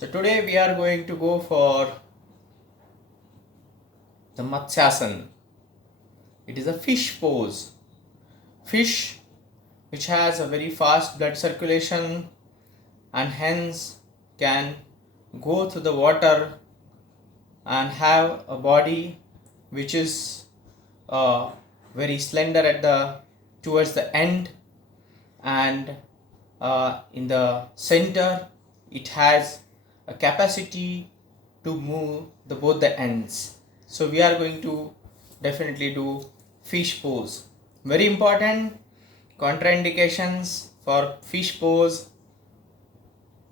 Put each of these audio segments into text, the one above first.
So today we are going to go for the Matsyasana. It is a fish pose. Fish which has a very fast blood circulation and hence can go through the water and have a body which is very slender at the towards the end, and in the center it has a capacity to move the both the ends. So we are going to definitely do fish pose. Very important contraindications for fish pose: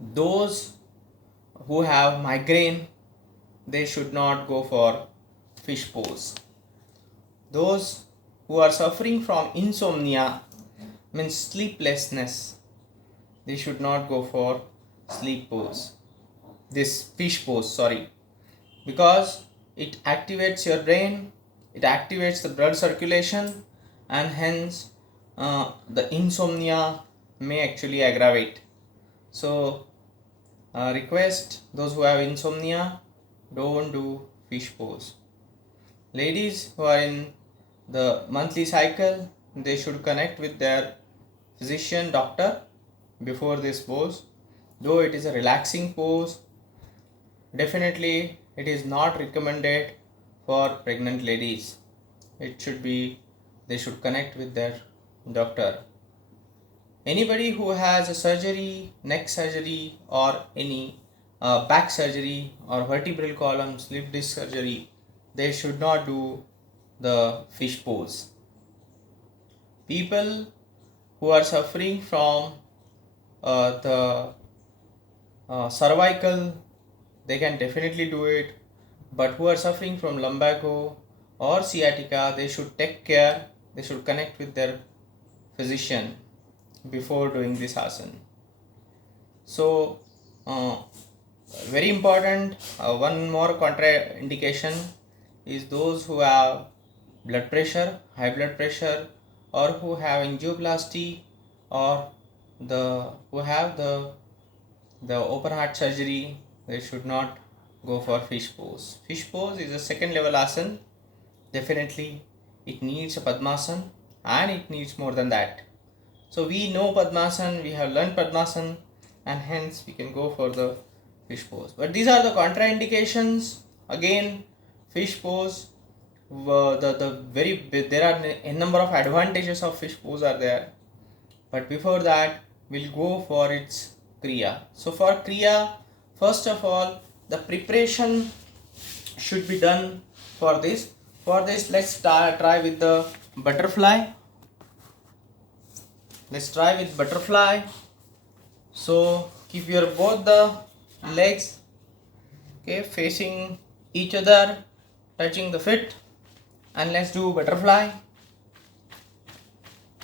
those who have migraine, they should not go for fish pose. Those who are suffering from insomnia, means sleeplessness, they should not go for sleep pose, this fish pose, sorry, because it activates your brain, it activates the blood circulation, and hence the insomnia may actually aggravate. So request those who have insomnia, don't do fish pose. Ladies who are in the monthly cycle, they should connect with their physician doctor before this pose. Though it is a relaxing pose, definitely it is not recommended for pregnant ladies. It should be, they should connect with their doctor. Anybody who has a surgery, neck surgery, or any back surgery or vertebral column slip disc surgery, they should not do the fish pose. People who are suffering from the cervical, they can definitely do it, but who are suffering from lumbago or sciatica, they should take care, they should connect with their physician before doing this asana. So very important, one more contraindication is those who have blood pressure, high blood pressure, or who have angioplasty, or the who have the open heart surgery, they should not go for fish pose. Fish pose is a second level asana. Definitely it needs a padmasana and it needs more than that. So we know padmasana, we have learned padmasana, and hence we can go for the fish pose. But these are the contraindications. Again, fish pose, there are a number of advantages of fish pose are there. But before that, we'll go for its kriya. So for kriya, first of all, the preparation should be done for this. For this, let's try with the butterfly. Let's try with butterfly. So keep your both the legs, okay, facing each other, touching the feet, and let's do butterfly.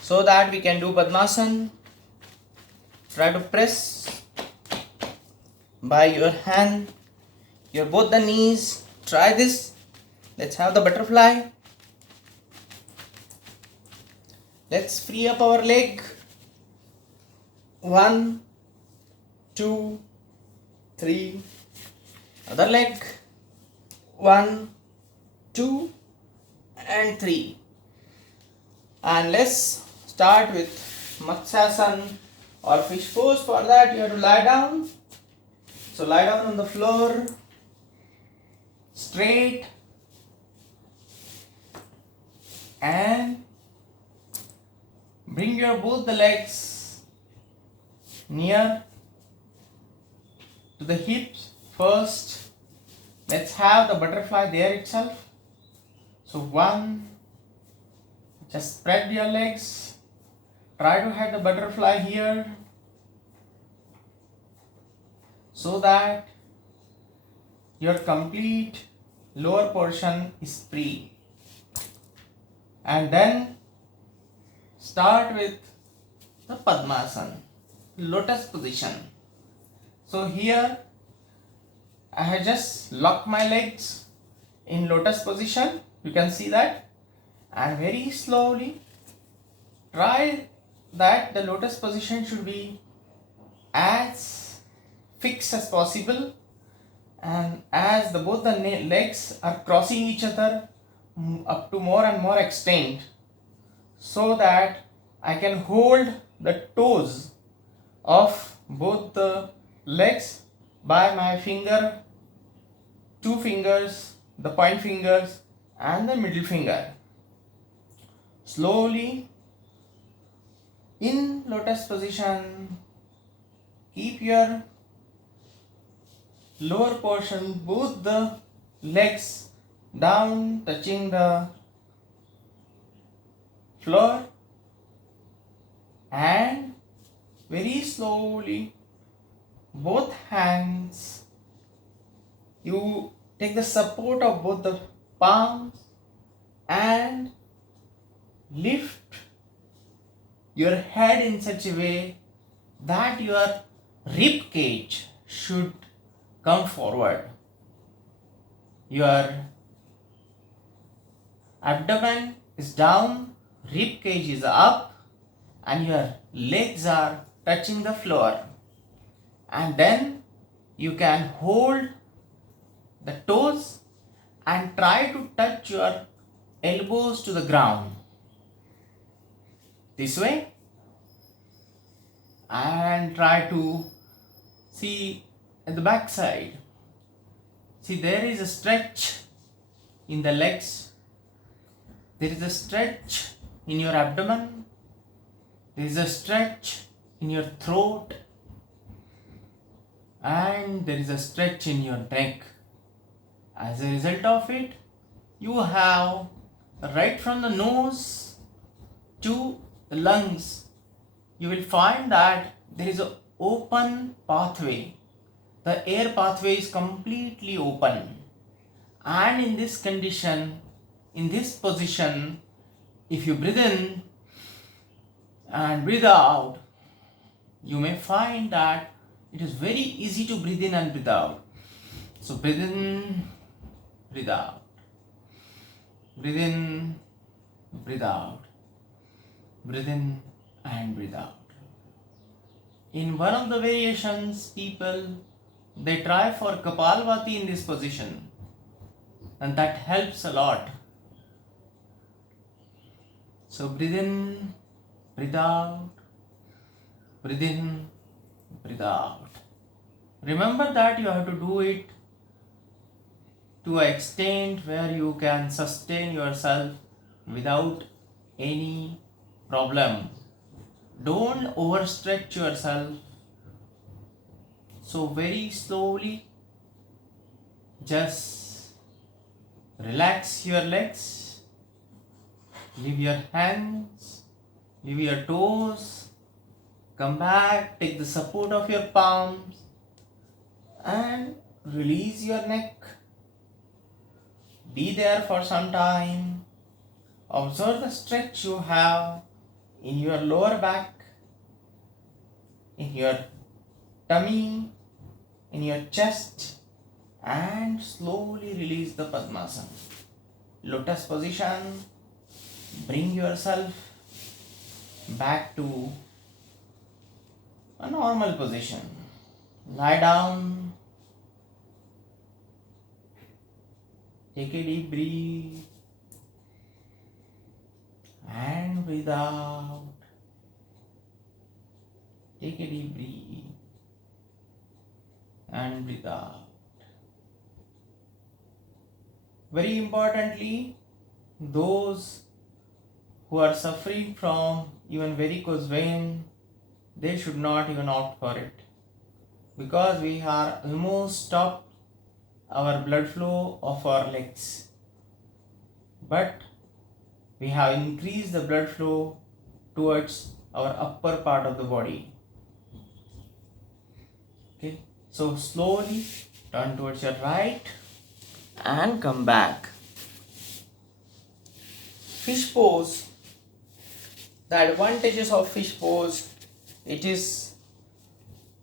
So that we can do padmasana, try to press by your hand, your both the knees. Try this. Let's have the butterfly. Let's free up our leg. 1, 2, 3. Other leg. 1, 2, and 3. And let's start with Matsyasana or fish pose. For that, you have to lie down. So lie down on the floor, straight, and bring your both the legs near to the hips. First, let's have the butterfly there itself. So 1, just spread your legs, try to have the butterfly here, so that your complete lower portion is free. And then start with the Padmasana, lotus position. So here I have just locked my legs in lotus position, you can see that, and very slowly try that the lotus position should be as fixed as possible, and as both the legs are crossing each other up to more and more extent, so that I can hold the toes of both the legs by my finger, two fingers, the point fingers and the middle finger. Slowly in lotus position, keep your lower portion, both the legs down touching the floor, and very slowly both hands, you take the support of both the palms and lift your head in such a way that your rib cage should come forward. Your abdomen is down, rib cage is up, and your legs are touching the floor. And then you can hold the toes and try to touch your elbows to the ground. This way. And try to see at the back side. See, there is a stretch in the legs. There is a stretch in your abdomen. There is a stretch in your throat. And there is a stretch in your neck. As a result of it, you have right from the nose to the lungs, you will find that there is an open pathway. The air pathway is completely open. And in this condition, in this position, if you breathe in and breathe out, you may find that it is very easy to breathe in and breathe out. So breathe in, breathe out. Breathe in, breathe out. Breathe in and breathe out. In one of the variations, people, they try for Kapalbhati in this position, and that helps a lot. So breathe in, breathe out, breathe in, breathe out. Remember that you have to do it to an extent where you can sustain yourself without any problem. Don't overstretch yourself. So very slowly, just relax your legs, leave your hands, leave your toes, come back, take the support of your palms and release your neck. Be there for some time. Observe the stretch you have in your lower back, in your tummy, in your chest, and slowly release the Padmasana. Lotus position. Bring yourself back to a normal position. Lie down. Take a deep breath and breathe out. Take a deep breath and breathe out. Very importantly, those who are suffering from even varicose vein, they should not even opt for it, because we are almost stopped our blood flow of our legs, but we have increased the blood flow towards our upper part of the body. Okay, so slowly turn towards your right and come back. Fish pose. The advantages of fish pose, it is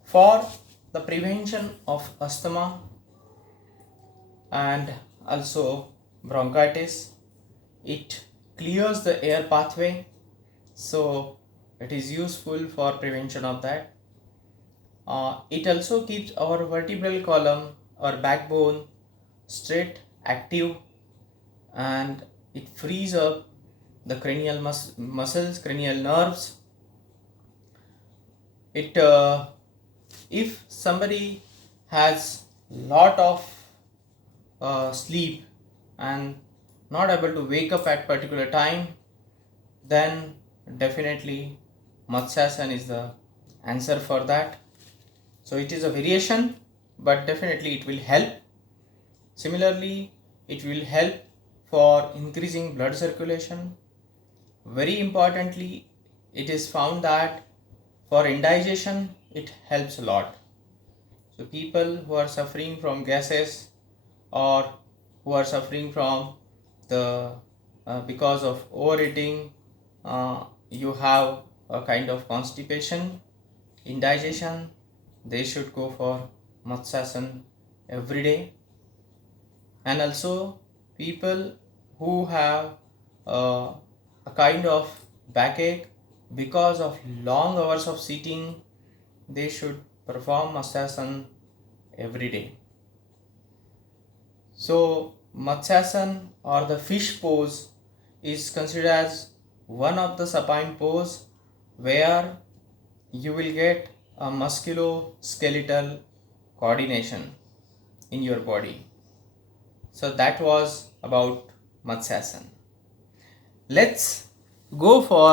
for the prevention of asthma and also bronchitis. It clears the air pathway, so it is useful for prevention of that. It also keeps our vertebral column or backbone straight, active, and it frees up the cranial muscles, cranial nerves. It if somebody has lot of sleep and not able to wake up at particular time, then definitely Matsyasan is the answer for that. So it is a variation, but definitely it will help. Similarly, it will help for increasing blood circulation. Very importantly, it is found that for indigestion it helps a lot. So people who are suffering from gases or who are suffering from the because of overeating, you have a kind of constipation, indigestion, they should go for Matsyasan every day. And also people who have a kind of backache because of long hours of sitting, they should perform Matsyasan every day. So Matsyasan or the fish pose is considered as one of the supine pose where you will get a musculoskeletal coordination in your body. So that was about Matsyasan. Let's go for